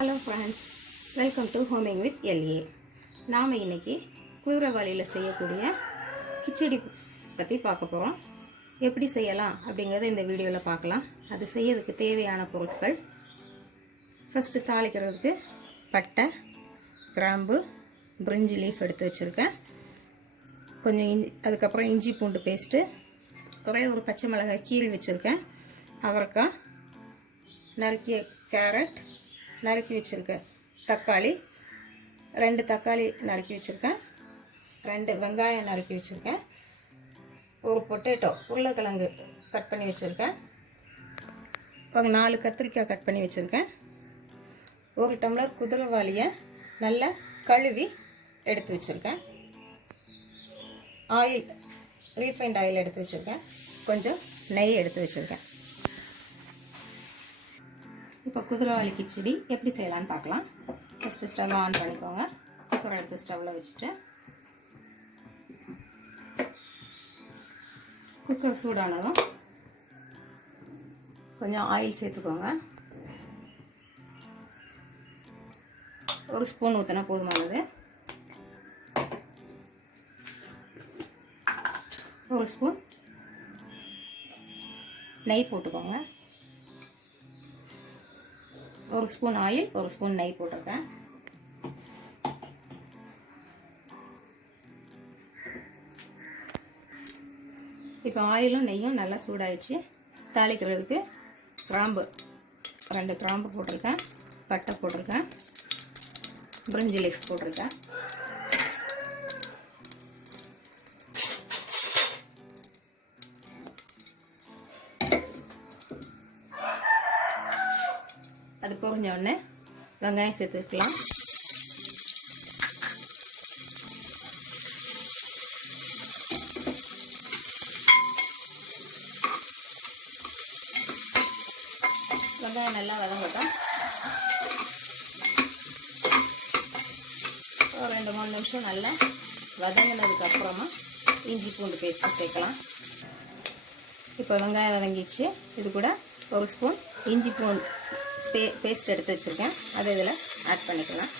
Hello friends, welcome to homing with LA. நாம் இன்றைக்கி குதிரைவாலியில் செய்யக்கூடிய கிச்சடி பற்றி பார்க்க போகிறோம். எப்படி செய்யலாம் அப்படிங்கிறத இந்த வீடியோவில் பார்க்கலாம். அது செய்யறதுக்கு தேவையான பொருட்கள்: ஃபஸ்ட்டு தாளிக்கிறதுக்கு பட்டை, கிராம்பு, பிரிஞ்சி லீஃப் எடுத்து வச்சுருக்கேன். கொஞ்சம் அதுக்கப்புறம் இஞ்சி பூண்டு பேஸ்ட்டு, ஒரே ஒரு பச்சை மிளகாய் கீறி வச்சுருக்கேன், அவரைக்காய், நறுக்கிய கேரட், நறுக்கி வச்சுருக்கேன் தக்காளி, 2 தக்காளி நறுக்கி வச்சுருக்கேன், 2 வெங்காயம் நறுக்கி வச்சுருக்கேன், ஒரு பொட்டேட்டோ உருளைக்கிழங்கு கட் பண்ணி வச்சுருக்கேன், ஒரு 4 கத்திரிக்காய் கட் பண்ணி வச்சுருக்கேன், ஒரு டம்ளர் குதிரைவாலியை நல்லா கழுவி எடுத்து வச்சுருக்கேன், ஆயில், ரீஃபைண்ட் ஆயில் எடுத்து வச்சுருக்கேன், கொஞ்சம் நெய் எடுத்து வச்சுருக்கேன். இப்போ குதிரைவாலி கிச்சடி எப்படி செய்யலான்னு பார்க்கலாம். ஃபஸ்ட்டு ஸ்டவ் ஆன் பண்ணிக்கோங்க. குக்கரை எடுத்து ஸ்டவ்வில் வச்சுட்டு குக்கர் சூடானதும் கொஞ்சம் ஆயில் சேர்த்துக்கோங்க. 1 ஸ்பூன் ஊற்றினா போதுமானது. 1 ஸ்பூன் நெய் போட்டுக்கோங்க. 1 ஸ்பூன் ஆயில், 1 ஸ்பூன் நெய் போட்டிருக்கேன். இப்போ ஆயிலும் நெய்யும் நல்லா சூடாயிடுச்சு. தாளிக்கிறதுக்கு கிராம்பு, 2 கிராம்பு போட்டிருக்கேன், பட்டை போட்டிருக்கேன், பிரிஞ்சி லீஃப் போட்டிருக்கேன், அது பொரிஞ்ச உடனே வெங்காயம் சேர்த்து வைக்கலாம். வெங்காயம் நல்லா வதங்கட்டும். ஒரு 2-3 நிமிஷம் நல்லா வதங்கினதுக்கு அப்புறமா இஞ்சி பூண்டு பேஸ்ட்டு சேர்க்கலாம். இப்போ வெங்காயம் வதங்கிச்சு. இது கூட 1 ஸ்பூன் இஞ்சி பூண்டு பேஸ்ட் எடுத்து வச்சுருக்கேன், அதை இதில் ஆட் பண்ணிக்கலாம்.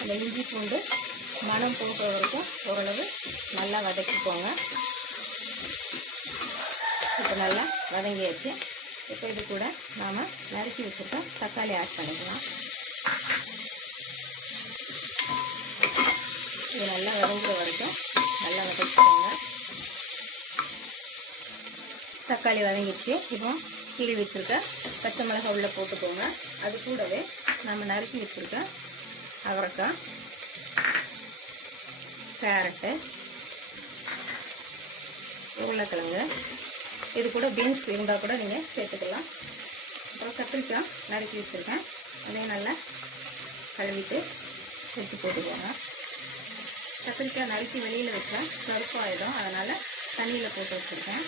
அந்த இஞ்சி பூண்டு மணம் போகிற வரைக்கும் ஓரளவு நல்லா வதக்கிக்கோங்க. இப்போ நல்லா வதங்கியாச்சு. இப்போ இது கூட நாம் நறுக்கி வச்சுருக்க தக்காளி ஆட் பண்ணிக்கலாம். இது நல்லா வதங்குற வரைக்கும் நல்லா வதக்கிக்கோங்க. தக்காளி வதங்கிடுச்சு. இப்போ கீழி வச்சுருக்க பச்சை மிளகாய் உள்ளே போட்டுக்கோங்க. அது கூடவே நம்ம நறுக்கி வச்சுருக்க அவரைக்காய், கேரட்டு, உருளைக்கிழங்கு, இது கூட பீன்ஸ் இருந்தால் கூட நீங்கள் சேர்த்துக்கலாம். அப்புறம் கத்திரிக்காய் நறுக்கி வச்சுருக்கேன், அதையும் நல்லா கழுவிட்டு எடுத்து போட்டுக்கோங்க. கத்திரிக்காய் நறுக்கி வெளியில் வச்சா கருப்பாயிடும், அதனால் தண்ணியில் போட்டு வச்சுருக்கேன்.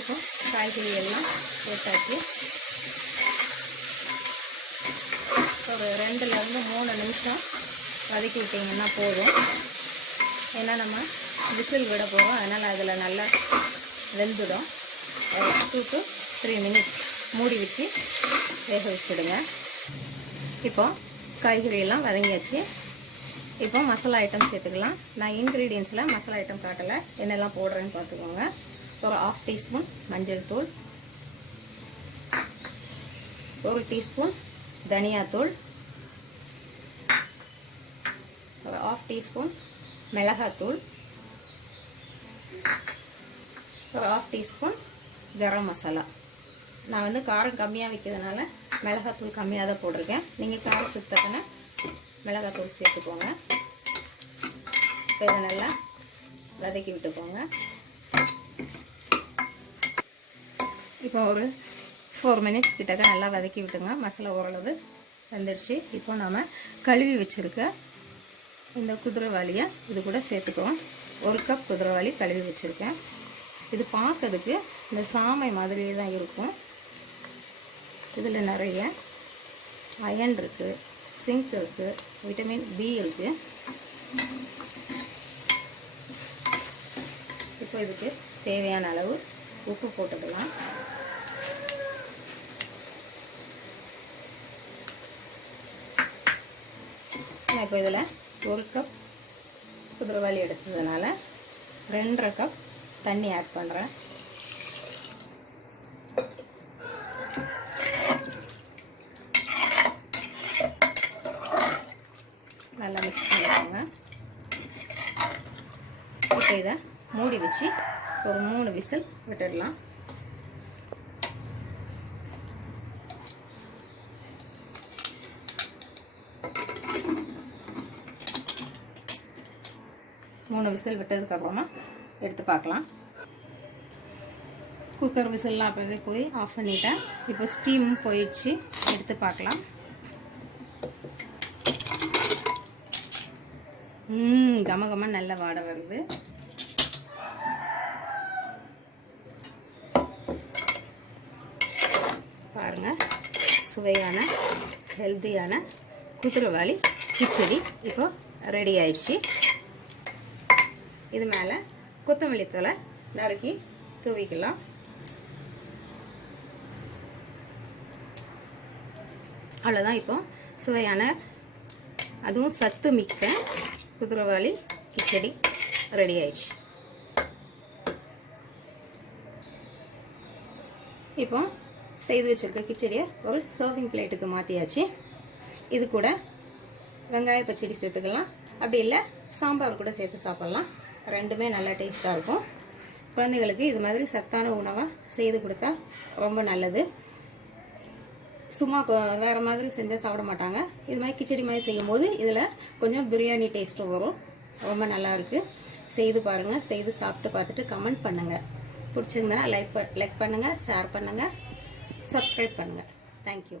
இப்போ காய்கறி எல்லாம் போட்டாச்சு. ஒரு 2-3 நிமிஷம் வதக்கி விட்டிங்கன்னா போதும். ஏன்னா நம்ம விசில் விட போகிறோம், அதனால் அதில் நல்லா வெந்துடும். 2 to 3 மினிட்ஸ் மூடி வச்சு வேக வச்சுடுங்க. இப்போ காய்கறியெல்லாம் வதங்கியாச்சு. இப்போ மசாலா ஐட்டம் சேர்த்துக்கலாம். நான் இன்க்ரீடியன்ஸில் மசாலா ஐட்டம் காட்டலை, என்னெல்லாம் போடுறேன்னு பார்த்துக்கோங்க. ஒரு 1/2 டீஸ்பூன் மஞ்சள் தூள், 1 டீஸ்பூன் தனியாத்தூள், ஒரு 1/2 டீஸ்பூன் மிளகாத்தூள், ஒரு 1/2 டீஸ்பூன் கரம் மசாலா. நான் வந்து காரம் கம்மியாக வைக்கிறதுனால மிளகாத்தூள் கம்மியாக தான் போட்டிருக்கேன். நீங்கள் காரத்துக்கு தக்கன மிளகாத்தூள் சேர்த்துக்கோங்க. இப்போ இதை நல்லா வதக்கி விட்டுக்கோங்க. இப்போ ஒரு 4 மினிட்ஸ் கிட்டக்க நல்லா வதக்கி விட்டுங்க. மசாலா ஓரளவு வந்துடுச்சு. இப்போ நாம் கழுவி வச்சுருக்க இந்த குதிரைவாலியை இது கூட சேர்த்துக்குவோம். 1 கப் குதிரைவாலி கழுவி வச்சுருக்கேன். இது பார்க்கறதுக்கு இந்த சாமை மாதிரியே தான் இருக்கும். இதில் நிறைய அயன் இருக்குது, சிங்க் இருக்குது, விட்டமின் பி இருக்குது. இப்போ இதுக்கு தேவையான அளவு உப்பு போட்டுக்கலாம். நான் இப்போ இதில் 1 கப் குதிரைவாலி எடுத்ததுனால 2.5 கப் தண்ணி ஆட் பண்ணுறேன். நல்லா மிக்ஸ் பண்ணிக்கோங்க. இப்போ இதை மூடி வச்சு ஒரு 3 விசில் விட்டுடலாம். மூணு விசில் விட்டதுக்கப்புறமா எடுத்து பார்க்கலாம். குக்கர் விசில்லாம் அப்போவே போய் ஆஃப் பண்ணிட்டேன். இப்போ ஸ்டீமும் போயிடுச்சு. எடுத்து பார்க்கலாம். கமகமாக நல்ல வாடை வருது. பாருங்கள், சுவையான ஹெல்த்தியான குதிரைவாலி கிச்சடி இப்போ ரெடி ஆயிடுச்சு. இது மேலே கொத்தமல்லி தழை நறுக்கி தூவிக்கலாம். அவ்வளோதான். இப்போ சுவையான அதுவும் சத்து மிக்க குதிரைவாலி கிச்சடி ரெடி ஆயிடுச்சு. இப்போ செய்து வச்சிருக்க கிச்சடியை ஒரு சர்விங் பிளேட்டுக்கு மாற்றியாச்சு. இது கூட வெங்காய பச்சடி சேர்த்துக்கலாம். அப்படி இல்லை சாம்பார் கூட சேர்த்து சாப்பிட்லாம். ரெண்டுமே நல்லா டேஸ்ட்டாக இருக்கும். குழந்தைகளுக்கு இது மாதிரி சத்தான உணவாக செய்து கொடுத்தா ரொம்ப நல்லது. சும்மா வேறு மாதிரி செஞ்சால் சாப்பிட மாட்டாங்க. இது மாதிரி கிச்சடி மாதிரி செய்யும்போது இதில் கொஞ்சம் பிரியாணி டேஸ்ட்டும் வரும். ரொம்ப நல்லாயிருக்கு. செய்து பாருங்கள். செய்து சாப்பிட்டு பார்த்துட்டு கமெண்ட் பண்ணுங்கள். பிடிச்சிருந்தா லைக் பண்ணுங்கள், ஷேர் பண்ணுங்கள், சப்ஸ்கிரைப் பண்ணுங்கள். தேங்க்யூ.